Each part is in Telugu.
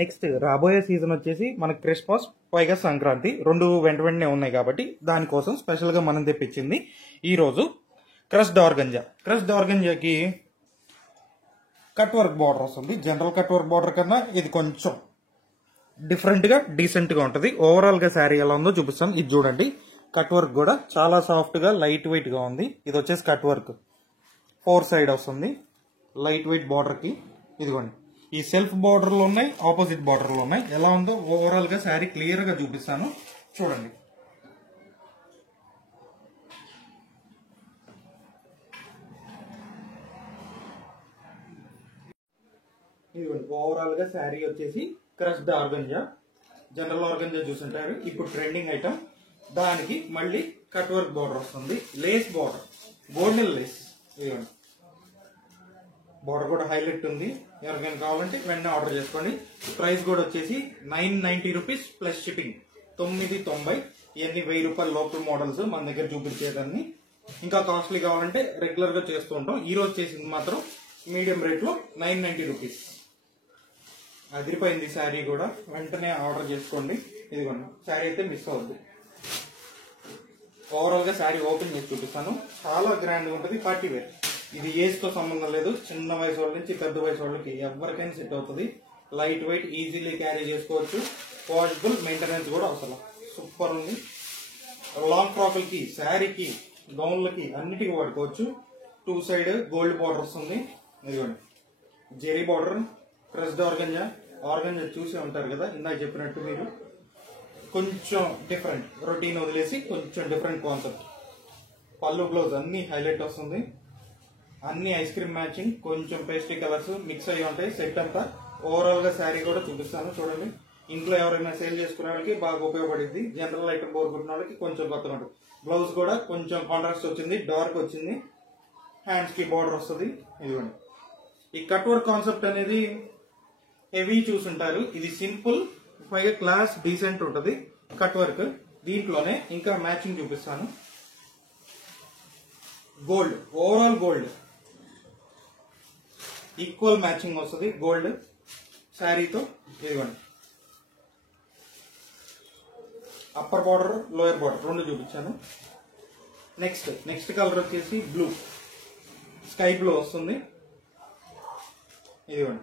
నెక్స్ట్ రాబోయే సీజన్ వచ్చేసి మనకి క్రిస్మస్ పైగా సంక్రాంతి రెండు వెంట వెంటనే ఉన్నాయి కాబట్టి దానికోసం స్పెషల్గా మనం తెప్పించింది ఈరోజు క్రష్డ్ ఆర్గంజా. క్రష్డ్ ఆర్గంజాకి కట్ వర్క్ బార్డర్ వస్తుంది. జనరల్ కట్ వర్క్ బార్డర్ కన్నా ఇది కొంచెం డిఫరెంట్గా డీసెంట్గా ఉంటుంది. ఓవరాల్గా శారీ ఎలా ఉందో చూపిస్తాను. ఇది చూడండి, కట్ వర్క్ కూడా చాలా సాఫ్ట్గా లైట్ వెయిట్గా ఉంది. ఇది వచ్చేసి కట్ వర్క్ 4 సైడ్ వస్తుంది లైట్ వెయిట్ బార్డర్కి. ఇదిగోండి, ఈ సెల్ఫ్ బార్డర్లు ఉన్నాయి, ఆపోజిట్ బార్డర్లు ఉన్నాయి. ఎలా ఉందో ఓవరాల్గా శారీ క్లియర్గా చూపిస్తాను చూడండి. ఇదిగోండి, ఓవరాల్గా శారీ వచ్చేసి క్రష్డ్ ఆర్గంజా. జనరల్ ఆర్గంజా చూసుంటారు, ఇప్పుడు ట్రెండింగ్ ఐటమ్. దానికి మళ్ళీ కట్ వర్క్ బార్డర్ వస్తుంది, లేస్ బార్డర్, గోల్డెన్ లేస్. ఇదిగోండి, బార్డర్ కూడా హైలైట్ ఉంది. ఎవరికైనా కావాలంటే వెంటనే ఆర్డర్ చేసుకోండి. ప్రైస్ కూడా వచ్చేసి 990 రూపీస్ ప్లస్ షిప్పింగ్, 990. ఇవన్నీ 1000 రూపాయల లోకల్ మోడల్స్ మన దగ్గర చూపించేదాన్ని. ఇంకా కాస్ట్లీ కావాలంటే రెగ్యులర్ గా చేస్తూ ఉంటాం. ఈ రోజు చేసింది మాత్రం మీడియం రేట్ లో 990 రూపీస్. అదిరిపోయింది శారీ కూడా, వెంటనే ఆర్డర్ చేసుకోండి. ఇదిగోండి, శారీ అయితే మిస్ అవ్వద్దు. ఓవరాల్ గా శారీ ఓపెన్ చేసి చూపిస్తాను. చాలా గ్రాండ్ గా ఉంటుంది, పార్టీ వేర్. ఇది ఏజ్ తో సంబంధం లేదు, చిన్న వయసు వాళ్ళ నుంచి పెద్ద వయసు వాళ్ళకి ఎవరికైనా సెట్ అవుతుంది. లైట్ వెయిట్, ఈజీలీ క్యారీ చేసుకోవచ్చు. వాషబుల్, మెయింటెనెన్స్ కూడా అవసరం. సూపర్ ఉంది. లాంగ్ ఫ్రాక్లకి, శారీకి, గౌన్లకి అన్నిటికీ వాడుకోవచ్చు. 2 సైడ్ గోల్డ్ బార్డర్ వస్తుంది. ఇదిగోండి, zari border, crushed organza. Organza చూసే ఉంటారు కదా ఇందాక చెప్పినట్టు మీరు. కొంచెం డిఫరెంట్, రొటీన్ వదిలేసి కొంచెం డిఫరెంట్ కాన్సెప్ట్. పళ్ళు బ్లౌజ్ అన్ని హైలైట్ వస్తుంది. అన్ని ఐస్ క్రీమ్ మ్యాచింగ్, కొంచెం పేస్ట్రీ కలర్స్ మిక్స్ అయ్యి ఉంటాయి సెట్ అంతా. ఓవరాల్ గా శారీ కూడా చూపిస్తాను చూడండి. ఇంట్లో ఎవరైనా సేల్ చేసుకునే వాళ్ళకి బాగా ఉపయోగపడింది. జనరల్ ఐటమ్ కోరుకున్న వాళ్ళకి కొంచెం కొత్తగా ఉంటుంది. బ్లౌజ్ కూడా కొంచెం కాంట్రాస్ట్ వచ్చింది, డార్క్ వచ్చింది. హ్యాండ్స్ కి బార్డర్ వస్తుంది. ఇదిగోండి, ఈ కట్ వర్క్ కాన్సెప్ట్ అనేది హెవీ చూసుంటారు. ఇది సింపుల్, పైగా క్లాస్ డీసెంట్ ఉంటుంది కట్ వర్క్. దీంట్లోనే ఇంకా మ్యాచింగ్ చూపిస్తాను. Gold, overall gold equal matching వస్తుంది గోల్డ్ శారీతో. ఇదిగోండి, అప్పర్ బార్డర్, లోయర్ బార్డర్ రెండు చూపించాను. నెక్స్ట్ కలర్ వచ్చేసి బ్లూ, స్కై బ్లూ వస్తుంది. ఇదిగోండి,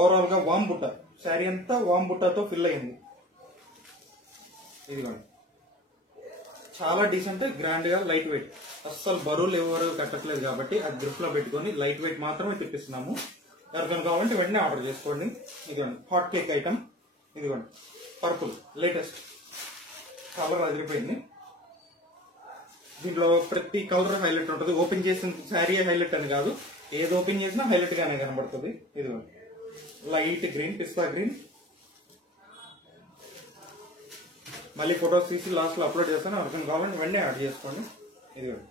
ఓవరాల్ గా వామ్ బుట్ట, శారీ అంతా వామ్ బుట్టతో ఫిల్ అయింది. ఇదిగోండి, చాలా డీసెంట్, గ్రాండ్ గా, లైట్ వెయిట్. అస్సలు బరువులు ఎవరు కట్టట్లేదు కాబట్టి అది గ్రిప్ లో పెట్టుకొని లైట్ వెయిట్ మాత్రమే తెప్పిస్తున్నాము. ఎవరికైనా కావాలంటే వెంటనే ఆర్డర్ చేసుకోండి. ఇదిగోండి, హాట్ కేక్ ఐటమ్. ఇదిగోండి, పర్పుల్ లేటెస్ట్ కలర్ అదిరిపోయింది. దీంట్లో ప్రతి కలర్ హైలైట్ ఉంటుంది. ఓపెన్ చేసిన శారీ హైలైట్ అని కాదు, ఏది ఓపెన్ చేసినా హైలైట్ గానే కనబడుతుంది. ఇదిగోండి, లైట్ గ్రీన్, పిస్తా గ్రీన్. మళ్ళీ ఫొటోస్ తీసి లాస్ట్ లో అప్లోడ్ చేస్తాను. ఎవరికైనా కావాలంటే వెంటనే యాడ్ చేసుకోండి. ఇదిగోండి,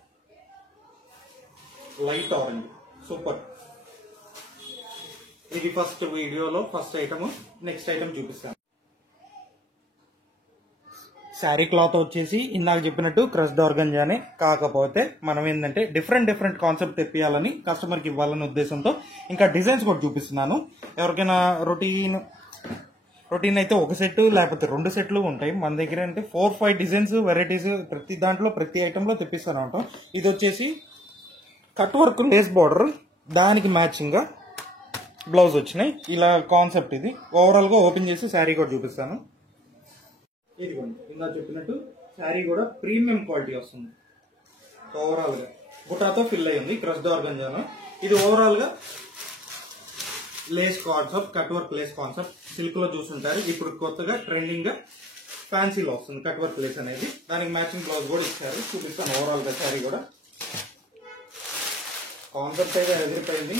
లైట్ ఆరెంజ్, సూపర్. ఇది ఫస్ట్ వీడియోలో ఫస్ట్ ఐటమ్. నెక్స్ట్ ఐటమ్ చూపిస్తాను. శారీ క్లాత్ వచ్చేసి ఇందాక చెప్పినట్టు క్రష్డ్ ఆర్గంజానే, కాకపోతే మనం ఏంటంటే డిఫరెంట్ కాన్సెప్ట్ తెప్పియాలని కస్టమర్కి ఇవ్వాలనే ఉద్దేశంతో ఇంకా డిజైన్స్ కూడా చూపిస్తున్నాను. ఎవరికైనా రొటీన్ అయితే ఒక సెట్ లేకపోతే 2 సెట్లు ఉంటాయి మన దగ్గర. అంటే 4-5 డిజైన్స్, వెరైటీస్ ప్రతి దాంట్లో ప్రతి ఐటెంలో తెప్పిస్తూనే ఉంటాం. ఇది వచ్చేసి కట్ వర్క్ లేస్ బార్డర్, దానికి మ్యాచింగ్ గా బ్లౌజ్ వచ్చినాయి. ఇలా కాన్సెప్ట్ ఇది. ఓవరాల్ గా ఓపెన్ చేసి శారీ కూడా చూపిస్తాను. ఇదిగోండి, ఇందా చెప్పినట్టు శారీ కూడా ప్రీమియం క్వాలిటీ వస్తుంది. ఓవరాల్ గా బుటాతో ఫిల్ అయ్యింది క్రష్డ్ ఆర్గంజాను. ఇది ఓవరాల్ గా Lay's concept, cut work lace concept. Silk లో చూసుంటారు, ఇప్పుడు కొత్తగా ట్రెండింగ్ గా ఫ్యాన్సీలో వస్తుంది కట్ వర్క్ లేస్ అనేది. దానికి మ్యాచింగ్ బ్లౌజ్ కూడా ఇచ్చారు, చూపిస్తాను. ఓవరాల్ గా శారీ కూడా కాన్సెప్ట్ అయితే ఎదిరిపోయింది.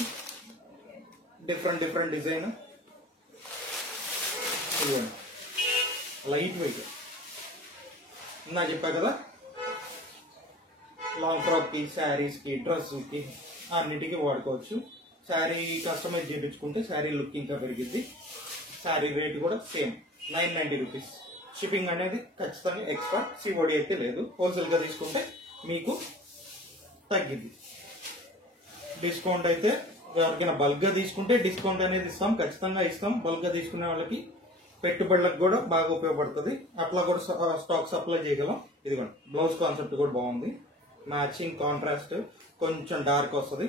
Different design. లైట్ వెయిట్, నా చెప్పా కదా, లాంగ్ ఫ్రాక్ కి, శారీస్ కి, డ్రెస్ కి అన్నిటికీ వాడుకోవచ్చు. శారీ కస్టమైజ్ చేయించుకుంటే శారీ లుక్ ఇంకా పెరిగిద్ది. శారీ రేట్ కూడా సేమ్ 990 రూపీస్. షిప్పింగ్ అనేది ఖచ్చితంగా ఎక్స్ట్రా, సిఓడి అయితే లేదు. హోల్సేల్ గా తీసుకుంటే మీకు తగ్గిద్ది. డిస్కౌంట్ అయితే ఎవరికైనా బల్క్ గా తీసుకుంటే డిస్కౌంట్ అనేది ఇస్తాం, ఖచ్చితంగా ఇస్తాం. బల్క్ గా తీసుకునే వాళ్ళకి పెట్టుబడులకు కూడా బాగా ఉపయోగపడుతుంది. అట్లా కూడా స్టాక్ సప్లై చేయగలం. ఇదిగోండి బ్లౌజ్ కాన్సెప్ట్ కూడా బాగుంది, మ్యాచింగ్ కాంట్రాస్ట్, కొంచెం డార్క్ వస్తుంది,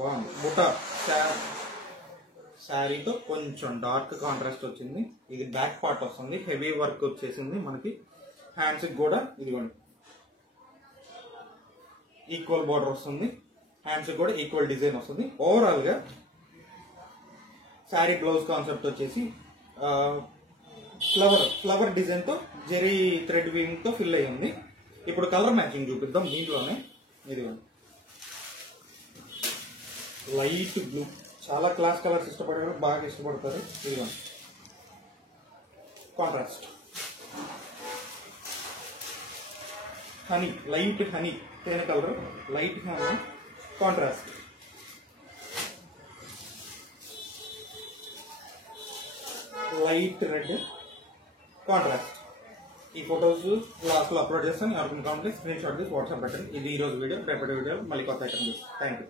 బాగుంది. బుటా శారీతో కొంచెం డార్క్ కాంట్రాస్ట్ వచ్చింది. ఇది బ్యాక్ పార్ట్ వస్తుంది, హెవీ వర్క్ వచ్చేసింది మనకి. హ్యాండ్స్ కూడా ఇదిగోండి ఈక్వల్ బార్డర్ వస్తుంది, హ్యాండ్స్ కూడా ఈక్వల్ డిజైన్ వస్తుంది. ఓవరాల్ గా శారీ బ్లౌజ్ కాన్సెప్ట్ వచ్చేసి ఫ్లవర్ డిజైన్ తో జెరీ థ్రెడ్ వీవింగ్ తో ఫిల్ అయ్యి ఉంది. ఇప్పుడు కలర్ మ్యాచింగ్ చూపిద్దాం దీంట్లోనే. ఇదిగోండి లైట్ బ్లూ, చాలా క్లాస్ కలర్స్ ఇష్టపడే బాగా ఇష్టపడతారు. ఇదిగోండి కాంట్రాస్ట్ హనీ, లైట్ హనీ తేనె colour, light honey contrast. Light red contrast. ఈ ఫొటోస్ లాస్ట్ లో అప్లోడ్ చేస్తాను. ఎవరికి కావాలంటే స్క్రీన్ షాట్ తీసి వాట్సాప్ పెట్టండి. ఇది ఈ రోజు వీడియో. రేపటి వీడియో మళ్ళీ కొత్త ఐటమ్. Thank you.